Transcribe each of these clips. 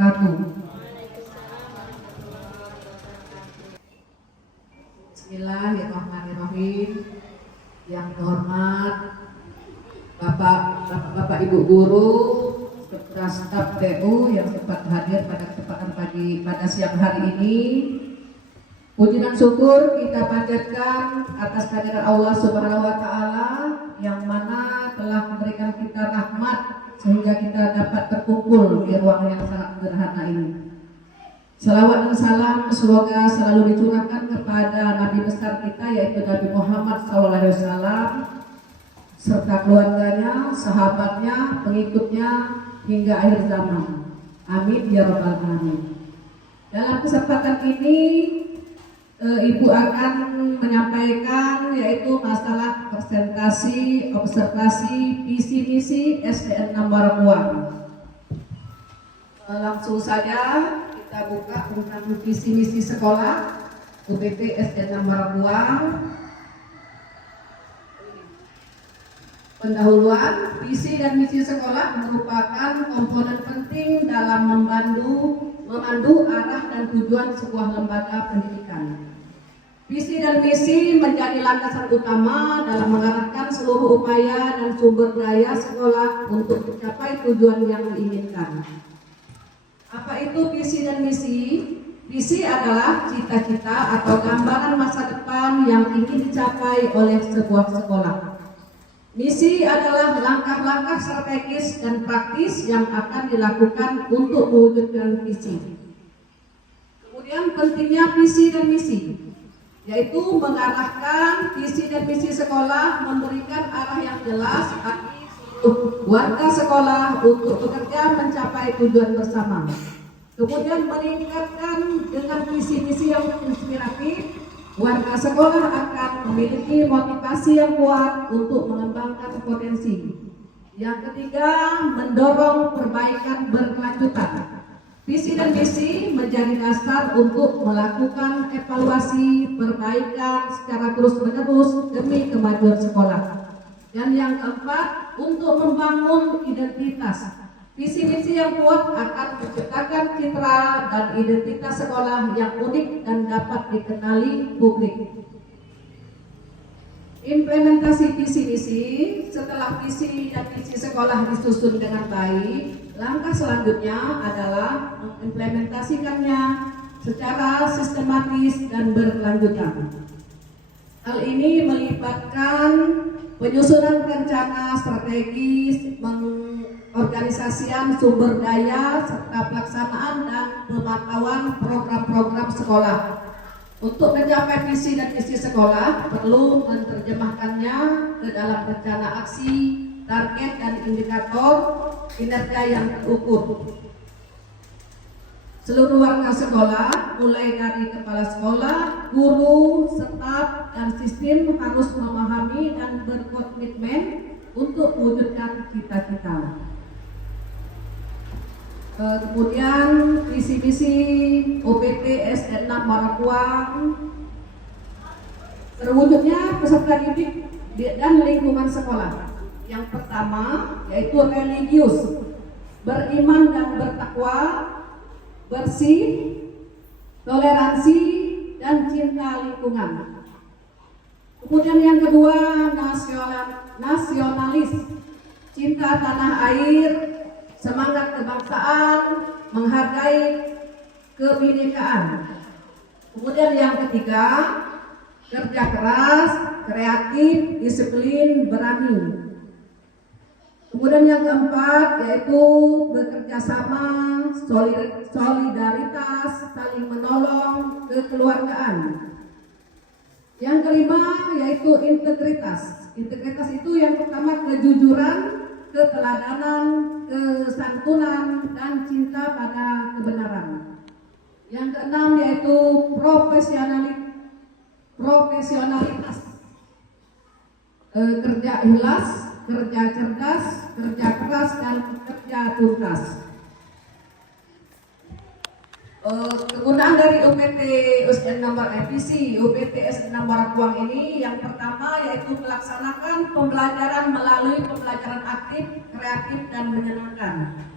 wabarakatuh. Bismillahirrahmanirrahim. Yang terhormat Bapak Ibu guru serta staf TU yang sempat hadir pada kesempatan pada siang hari ini. Puji dan syukur kita panjatkan atas kehadiran Allah Subhanahu wa taala yang mana telah memberikan kita rahmat sehingga kita dapat terkumpul di ruang yang sangat sederhana ini. Salawat dan salam semoga selalu dicurahkan kepada Nabi besar kita yaitu Nabi Muhammad SAW serta keluarganya, sahabatnya, pengikutnya hingga akhir zaman. Amin ya rabbal alamin. Dalam kesempatan ini Ibu akan menyampaikan yaitu masalah presentasi observasi visi misi SDN 6 Marakuang. Langsung saja kita buka tentang visi misi sekolah UPT SDN 6 Marakuang. Pendahuluan, visi dan misi sekolah merupakan komponen penting dalam memandu arah dan tujuan sebuah lembaga pendidikan. Visi dan misi menjadi landasan utama dalam mengarahkan seluruh upaya dan sumber daya sekolah untuk mencapai tujuan yang diinginkan. Apa itu visi dan misi? Visi adalah cita-cita atau gambaran masa depan yang ingin dicapai oleh sebuah sekolah. Misi adalah langkah-langkah strategis dan praktis yang akan dilakukan untuk mewujudkan visi. Kemudian pentingnya visi dan misi, yaitu mengarahkan visi dan misi sekolah memberikan arah yang jelas bagi warga sekolah untuk bekerja mencapai tujuan bersama. Kemudian meningkatkan dengan visi-misi yang inspiratif, warga sekolah akan memiliki motivasi yang kuat untuk mengembangkan potensi. Yang ketiga, mendorong perbaikan berkelanjutan. Visi dan misi menjadi dasar untuk melakukan evaluasi perbaikan secara terus-menerus demi kemajuan sekolah. Dan yang keempat, untuk membangun identitas. Visi misi yang kuat akan menciptakan citra dan identitas sekolah yang unik dan dapat dikenali publik. Implementasi visi misi. Setelah visi dan misi sekolah disusun dengan baik, langkah selanjutnya adalah mengimplementasikannya secara sistematis dan berkelanjutan. Hal ini melibatkan penyusunan rencana strategis, pengorganisasian sumber daya, serta pelaksanaan dan pemantauan program-program sekolah. Untuk mencapai visi dan misi sekolah, perlu menerjemahkannya ke dalam rencana aksi, target dan indikator kinerja yang terukur. Seluruh warga sekolah, mulai dari kepala sekolah, guru, staf, dan sistem harus memahami dan berkomitmen untuk mewujudkan cita-cita. Kemudian visi misi UPT SDN 6 Marakuang, terwujudnya peserta didik dan lingkungan sekolah. Yang pertama yaitu religius, beriman dan bertakwa, bersih, toleransi, dan cinta lingkungan. Kemudian yang kedua nasionalis, cinta tanah air, semangat kebangsaan, menghargai kebinekaan. Kemudian yang ketiga, kerja keras, kreatif, disiplin, berani. Kemudian yang keempat yaitu bekerja sama, solidaritas, saling menolong, kekeluargaan. Yang kelima yaitu integritas. Integritas itu yang pertama kejujuran, keteladanan, kesantunan, dan cinta pada kebenaran. Yang keenam yaitu profesionalitas, kerja ikhlas, kerja cerdas, kerja keras, dan kerja tuntas. Kegunaan dari UPT SDN 6 visi UPT SDN 6 Marakuang ini yang pertama yaitu melaksanakan pembelajaran melalui pembelajaran aktif, kreatif, dan menyenangkan.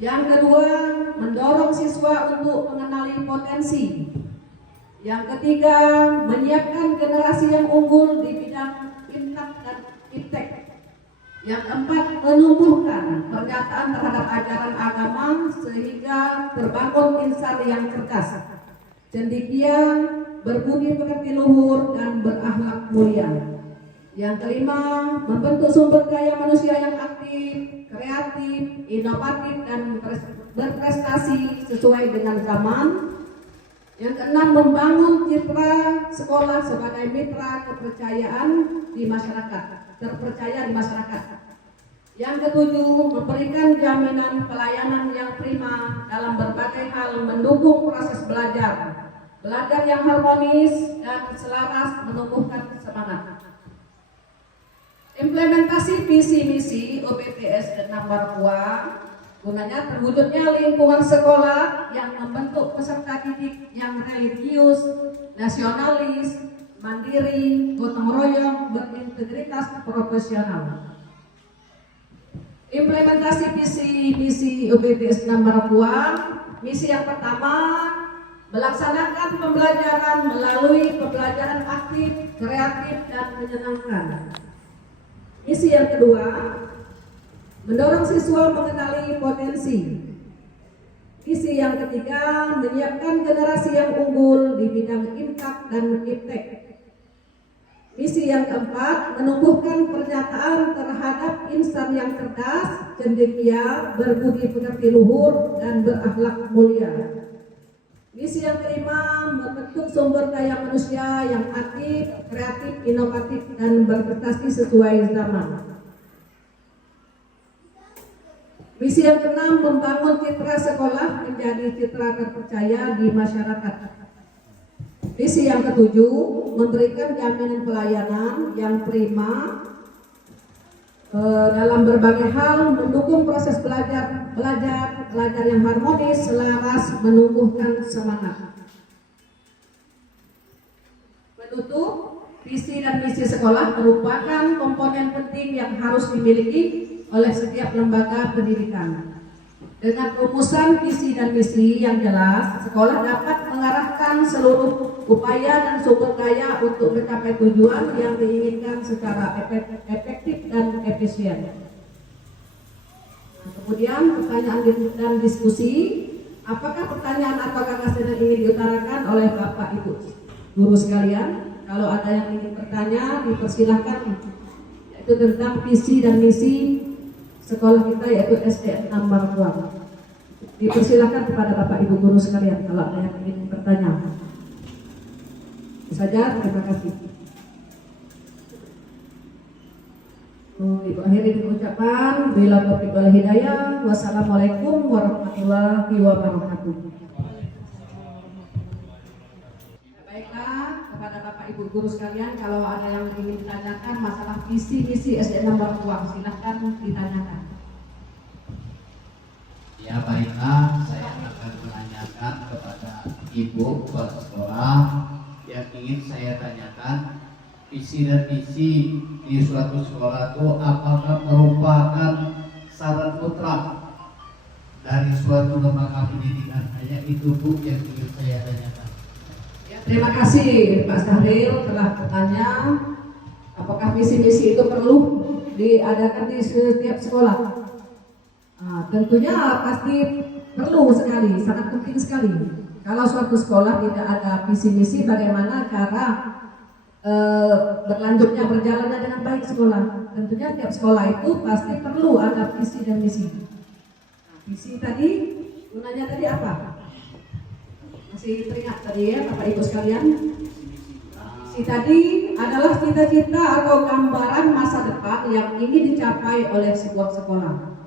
Yang kedua, mendorong siswa untuk mengenali potensi. Yang ketiga, menyiapkan generasi yang unggul di bidang intak dan iptek. Yang keempat, menumbuhkan pernyataan terhadap ajaran agama sehingga terbangun insan yang cerdas, cendekia, berbudi pekerti luhur, dan berakhlak mulia. Yang kelima, membentuk sumber daya manusia yang aktif, kreatif, inovatif, dan berprestasi sesuai dengan zaman. Yang keenam, membangun citra sekolah sebagai mitra kepercayaan di masyarakat, terpercaya di masyarakat. Yang ketujuh, memberikan jaminan pelayanan yang prima dalam berbagai hal, mendukung proses belajar yang harmonis dan selaras, menumbuhkan semangat. Implementasi visi misi UPTS 6 Papua gunanya terwujudnya lingkungan sekolah yang membentuk peserta didik yang religius, nasionalis, mandiri, gotong royong, berintegritas, profesional. Implementasi visi misi UPTS 6 Papua, misi yang pertama, melaksanakan pembelajaran melalui pembelajaran aktif, kreatif, dan menyenangkan. Misi yang kedua, mendorong siswa mengenali potensi. Misi yang ketiga, menyiapkan generasi yang unggul di bidang intak dan iptek. Misi yang keempat, menumbuhkan pernyataan terhadap insan yang cerdas, cendekia, berbudi pekerti luhur, dan berakhlak mulia. Misi yang kelima, membentuk sumber daya manusia yang aktif, kreatif, inovatif, dan berprestasi sesuai zaman. Misi yang keenam, membangun citra sekolah menjadi citra terpercaya di masyarakat. Misi yang ketujuh, memberikan jaminan pelayanan yang prima dalam berbagai hal, mendukung proses belajar yang harmonis, selaras, menumbuhkan semangat. Menutup, visi dan misi sekolah merupakan komponen penting yang harus dimiliki oleh setiap lembaga pendidikan. Dengan rumusan visi dan misi yang jelas, sekolah dapat mengarahkan seluruh upaya dan sumber daya untuk mencapai tujuan yang diinginkan secara efektif dan efisien. Nah, kemudian pertanyaan dan diskusi, apakah pertanyaan atau gagasan yang ingin diutarakan oleh Bapak Ibu guru sekalian? Kalau ada yang ingin bertanya, dipersilahkan, yaitu tentang visi dan misi sekolah kita, yaitu SD 6 Papua. Dipersilakan kepada Bapak Ibu guru sekalian kalau ada yang ingin bertanya. Saja, terima kasih. Ibu akhiri dengan ucapan bila taufiq wal hidayah. Wassalamualaikum warahmatullahi wabarakatuh. Baiklah, kepada Bapak Ibu guru sekalian, kalau ada yang ingin ditanyakan masalah visi misi SD 6 Papua, silahkan ditanyakan. Ya, baiklah, saya akan menanyakan kepada Ibu kepala sekolah yang ingin saya tanyakan, visi dan misi di suatu sekolah itu apakah merupakan saran mutlak dari suatu lembaga pendidikan? Hanya itu Bu yang ingin saya tanyakan. Ya, terima kasih Pak Sahril telah bertanya apakah visi misi itu perlu diadakan di setiap sekolah. Tentunya pasti perlu sekali, sangat penting sekali. Kalau suatu sekolah tidak ada visi misi, bagaimana cara berlanjutnya berjalannya dengan baik sekolah? Tentunya tiap sekolah itu pasti perlu ada visi dan misi. Visi tadi, gunanya tadi apa? Masih teringat tadi ya Bapak Ibu sekalian? Visi tadi adalah cita-cita atau gambaran masa depan yang ingin dicapai oleh sebuah sekolah.